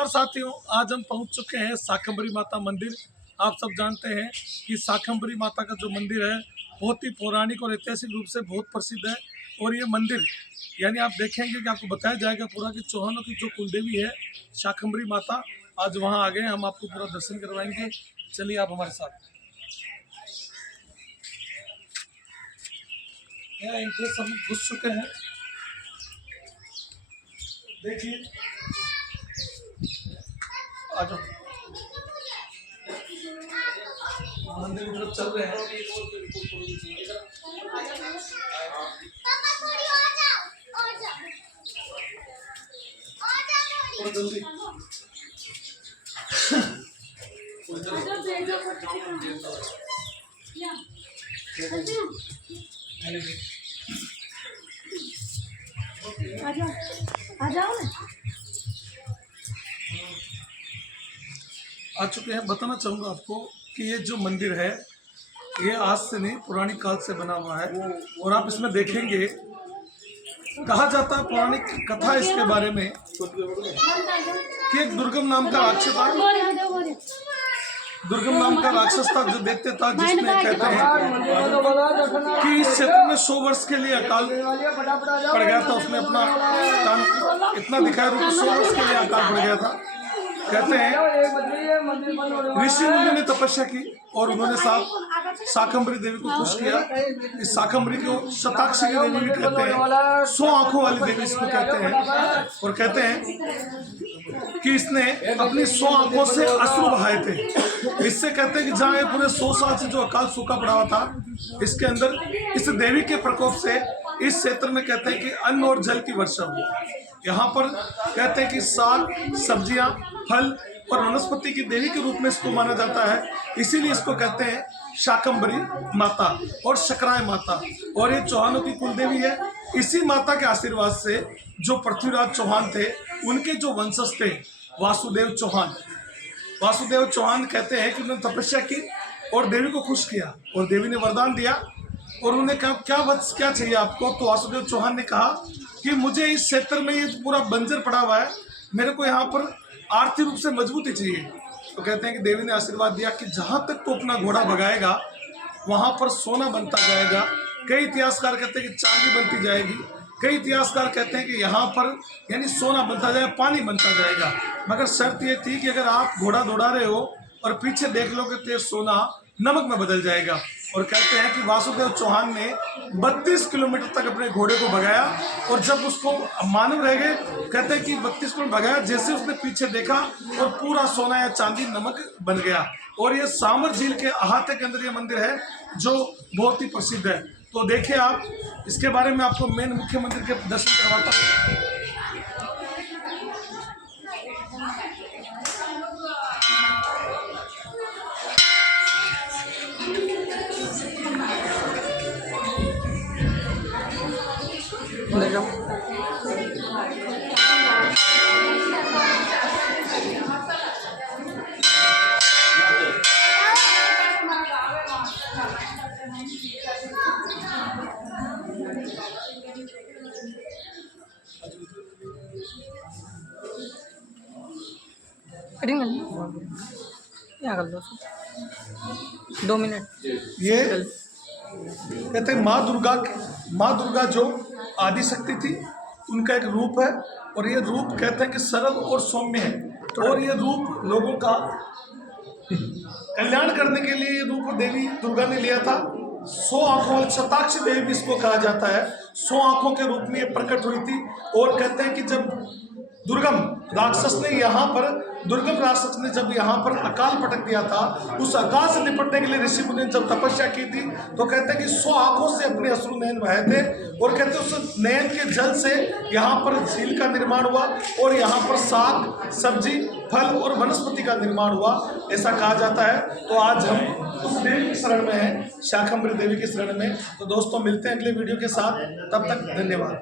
नमस्कार साथियों, आज हम पहुंच चुके हैं शाकंभरी माता मंदिर। आप सब जानते हैं कि शाकंभरी माता का जो मंदिर है बहुत ही पौराणिक और ऐतिहासिक रूप से बहुत प्रसिद्ध है। और ये मंदिर यानी आप देखेंगे कि आपको बताया जाएगा पूरा कि चौहानों की जो कुलदेवी है शाकंभरी माता, आज वहां आ गए। हम आपको पूरा दर्शन करवाएंगे, चलिए आप हमारे साथ। यहाँ एंट्रेंस हम घुस चुके हैं, देखिए आ जाओ। मंदिर की तरफ चल रहे हैं। और जल्दी आ जाओ ना। आ चुके हैं। बताना चाहूँगा आपको कि ये जो मंदिर है ये आज से नहीं, पौराणिक काल से बना हुआ है। और आप इसमें देखेंगे, कहा जाता है पौराणिक कथा इसके बारे में कि एक दुर्गम नाम का राक्षस था। दुर्गम नाम का राक्षस था जो दैत्य था, जिसने कहते हैं कि इस क्षेत्र में 100 वर्ष के लिए अकाल पड़ गया था। उसने अपना कान इतना दिखाया रूप, 100 वर्ष के लिए अकाल पड़ गया था। कहते हैं ऋषि मुनि ने तपस्या की और उन्होंने शाकंभरी देवी को खुश किया। इस शाकंभरी को शताक्षी की देवी भी कहते हैं, 100 आंखों वाली देवी इसको कहते हैं। और कहते हैं कि इसने अपनी 100 आंखों से अश्रु बहाए थे। इससे कहते हैं कि जहाँ ये पूरे 100 साल से जो अकाल सूखा पड़ा हुआ था, इसके अंदर इस देवी के प्रकोप से इस क्षेत्र में कहते हैं कि अन्न और जल की वर्षा हुई। यहाँ पर कहते हैं कि साग, सब्जियां, फल और वनस्पति की देवी के रूप में इसको माना जाता है। इसीलिए इसको कहते हैं शाकंभरी माता और शकराय माता। और ये चौहानों की कुलदेवी है। इसी माता के आशीर्वाद से जो पृथ्वीराज चौहान थे, उनके जो वंशज थे वासुदेव चौहान। वासुदेव चौहान कहते हैं कि उन्होंने तपस्या की और देवी को खुश किया और देवी ने वरदान दिया। और उन्होंने कहा क्या वत्स क्या चाहिए आपको? तो वासुदेव चौहान ने कहा कि मुझे इस क्षेत्र में ये पूरा बंजर पड़ा हुआ है, मेरे को यहाँ पर आर्थिक रूप से मजबूती चाहिए। तो कहते हैं कि देवी ने आशीर्वाद दिया कि जहाँ तक तो अपना घोड़ा भगाएगा वहाँ पर सोना बनता जाएगा। कई इतिहासकार कहते हैं कि चांदी बनती जाएगी। कई इतिहासकार कहते हैं कि यहाँ पर यानी सोना बनता जाएगा, पानी बनता जाएगा। मगर शर्त ये थी कि अगर आप घोड़ा दौड़ा रहे हो और पीछे देख लोगे तो सोना नमक में बदल जाएगा। और कहते हैं कि वासुदेव चौहान ने 32 किलोमीटर तक अपने घोड़े को भगाया। और जब उसको मानव रह गए, कहते हैं कि 32 किलोमीटर भगाया, जैसे उसने पीछे देखा और पूरा सोना या चांदी नमक बन गया। और ये सामर झील के अहाते के अंदर ये मंदिर है जो बहुत ही प्रसिद्ध है। तो देखिए आप, इसके बारे में आपको मेन मुख्य मंदिर के दर्शन करवाता हूँ। क्या कर लो 2 मिनट। ये कहते हैं माँ दुर्गा जो आदि शक्ति थी, उनका एक रूप है। और ये रूप कहते हैं कि सरल और सौम्य है। और ये रूप लोगों का कल्याण करने के लिए ये रूप देवी दुर्गा ने लिया था। 100 आंखों वाली शताक्षी देवी भी इसको कहा जाता है। 100 आंखों के रूप में ये प्रकट हुई थी। और कहते हैं कि जब दुर्गम राक्षस ने जब यहाँ पर अकाल पटक दिया था, उस अकाल से निपटने के लिए ऋषि मुनि ने जब तपस्या की थी, तो कहते हैं कि 100 आंखों से अपने अश्रु नयन बहाए थे। और कहते हैं उस नयन के जल से यहाँ पर झील का निर्माण हुआ और यहाँ पर साग, सब्जी, फल और वनस्पति का निर्माण हुआ, ऐसा कहा जाता है। तो आज हम उस देवी की शरण में हैं, शाकंभरी देवी की शरण में। तो दोस्तों मिलते हैं अगले वीडियो के साथ, तब तक धन्यवाद।